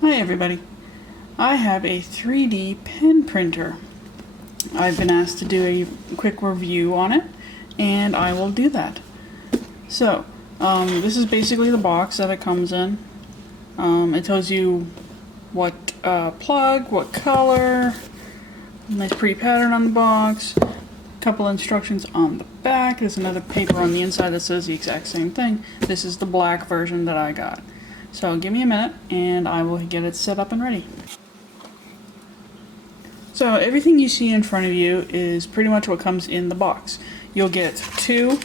Hi everybody. I have a 3D pen printer. I've been asked to do a quick review on it, and I will do that. So, this is basically the box that it comes in. It tells you what plug, what color, nice pretty pattern on the box, a couple instructions on the back. There's another paper on the inside that says the exact same thing. This is the black version that I got. So give me a minute and I will get it set up and ready. So everything you see in front of you is pretty much what comes in the box. You'll get 2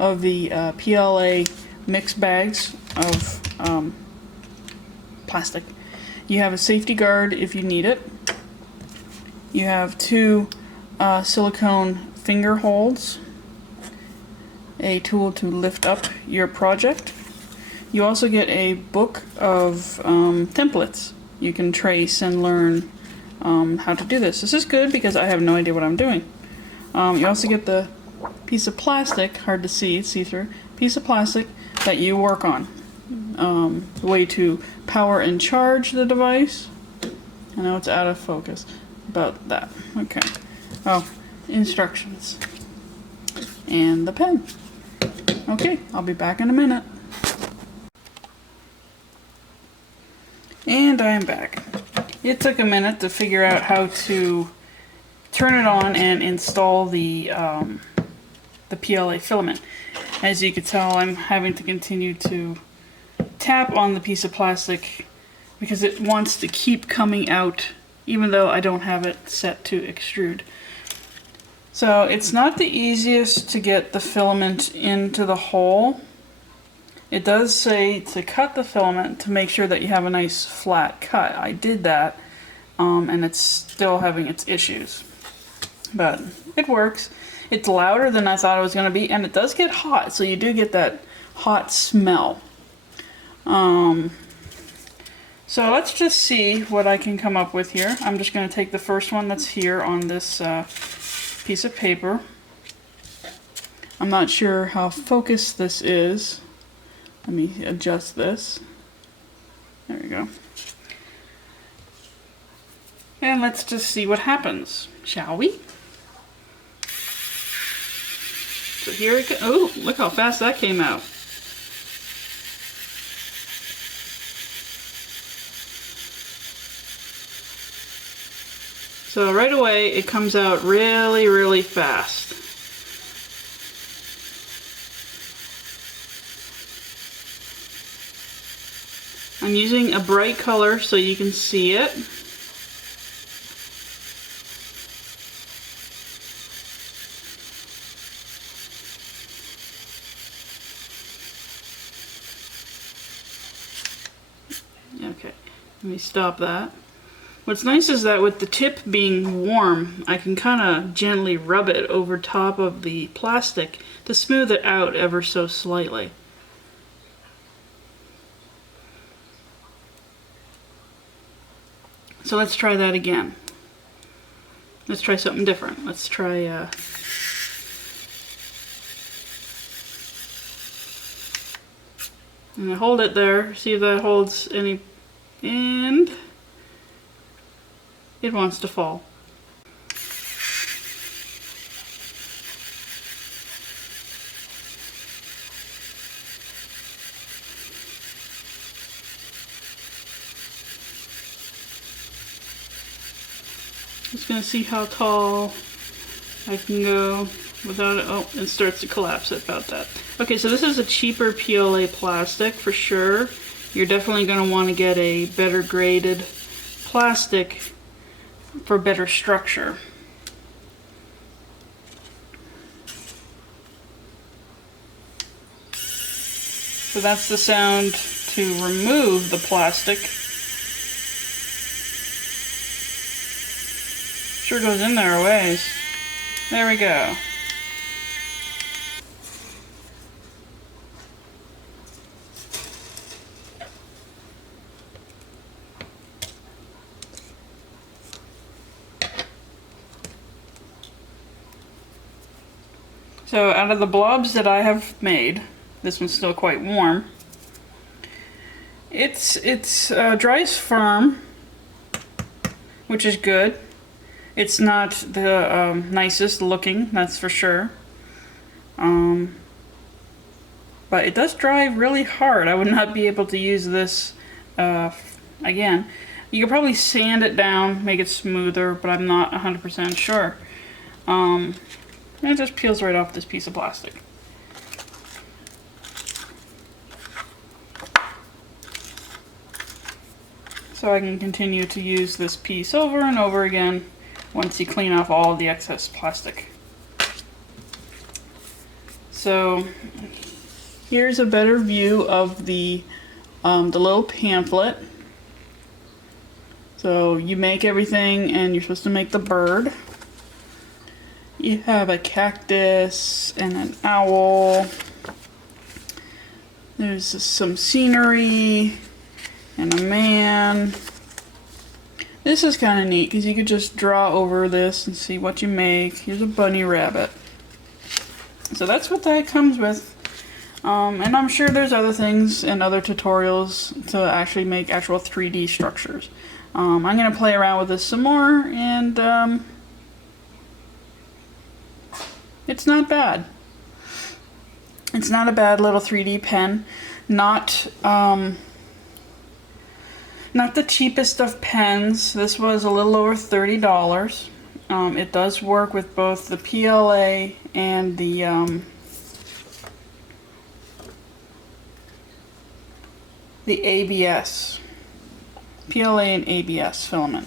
of the PLA mix bags of plastic. You have a safety guard if you need it. You have 2 silicone finger holds, a tool to lift up your project. You also get a book of templates. You can trace and learn how to do this. This is good because I have no idea what I'm doing. You also get the piece of plastic, hard to see, it's see-through, piece of plastic that you work on. The way to power and charge the device. I know it's out of focus. About that. Okay. Oh, instructions. And the pen. Okay, I'll be back in a minute. And I am back. It took a minute to figure out how to turn it on and install the PLA filament. As you can tell, I'm having to continue to tap on the piece of plastic because it wants to keep coming out even though I don't have it set to extrude. So it's not the easiest to get the filament into the hole. It does say to cut the filament to make sure that you have a nice flat cut. I did that, and it's still having its issues. But it works. It's louder than I thought it was going to be, and it does get hot, so you do get that hot smell. So let's just see what I can come up with here. I'm just going to take the first one that's here on this piece of paper. I'm not sure how focused this is. Let me adjust this. There we go. And let's just see what happens, shall we? So here it goes. Oh, look how fast that came out. So right away it comes out really, really fast. I'm using a bright color so you can see it. Okay, let me stop that. What's nice is that with the tip being warm, I can kind of gently rub it over top of the plastic to smooth it out ever so slightly. So let's try that again. Let's try something different. Let's try and I hold it there, see if that holds any, and it wants to fall. Just gonna see how tall I can go without it. Oh, it starts to collapse at about that. Okay, so this is a cheaper PLA plastic for sure. You're definitely gonna want to get a better graded plastic for better structure. So that's the sound to remove the plastic. Sure goes in there a ways. There we go. So out of the blobs that I have made, this one's still quite warm, It's dries firm, which is good. It's not the nicest looking, that's for sure. But it does dry really hard. I would not be able to use this again. You could probably sand it down, make it smoother, but I'm not 100% sure. It just peels right off this piece of plastic. So I can continue to use this piece over and over again once you clean off all of the excess plastic. So here's a better view of the little pamphlet. So you make everything and you're supposed to make the bird. You have a cactus and an owl. There's some scenery and a man. This is kind of neat because you could just draw over this and see what you make. Here's a bunny rabbit. So that's what that comes with. And I'm sure there's other things and other tutorials to actually make actual 3D structures. I'm going to play around with this some more, and it's not bad. It's not a bad little 3D pen. Not the cheapest of pens. This was a little over $30. It does work with both the PLA and the ABS. PLA and ABS filament.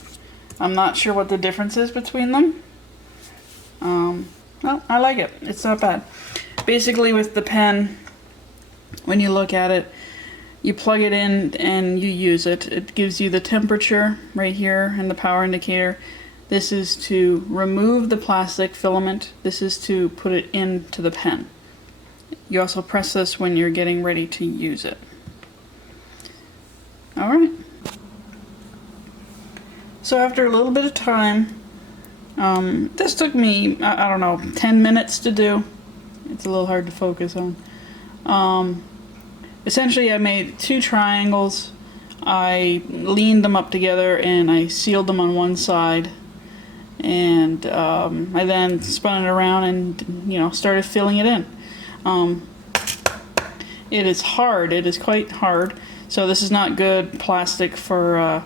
I'm not sure what the difference is between them. Well, I like it. It's not bad. Basically with the pen, when you look at it, you plug it in and you use it. It gives you the temperature right here and the power indicator. This is to remove the plastic filament. This is to put it into the pen. You also press this when you're getting ready to use it. Alright. So after a little bit of time, this took me, I don't know, 10 minutes to do. It's a little hard to focus on. Essentially I made two triangles. I leaned them up together and I sealed them on one side. And I then spun it around and, started filling it in. It is hard. It is quite hard. So this is not good plastic for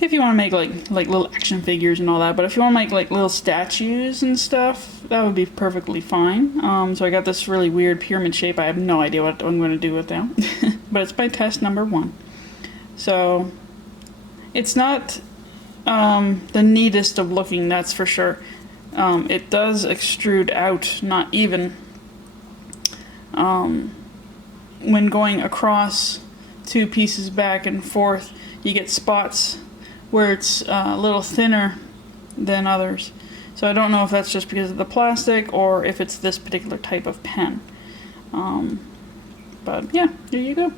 if you want to make like little action figures and all that. But if you want to make like little statues and stuff, that would be perfectly fine. So I got this really weird pyramid shape. I have no idea what I'm going to do with that. But it's my test number 1. So it's not the neatest of looking, that's for sure. It does extrude out, not even. When going across 2 pieces back and forth, you get spots where it's a little thinner than others. So I don't know if that's just because of the plastic or if it's this particular type of pen. But yeah, there you go.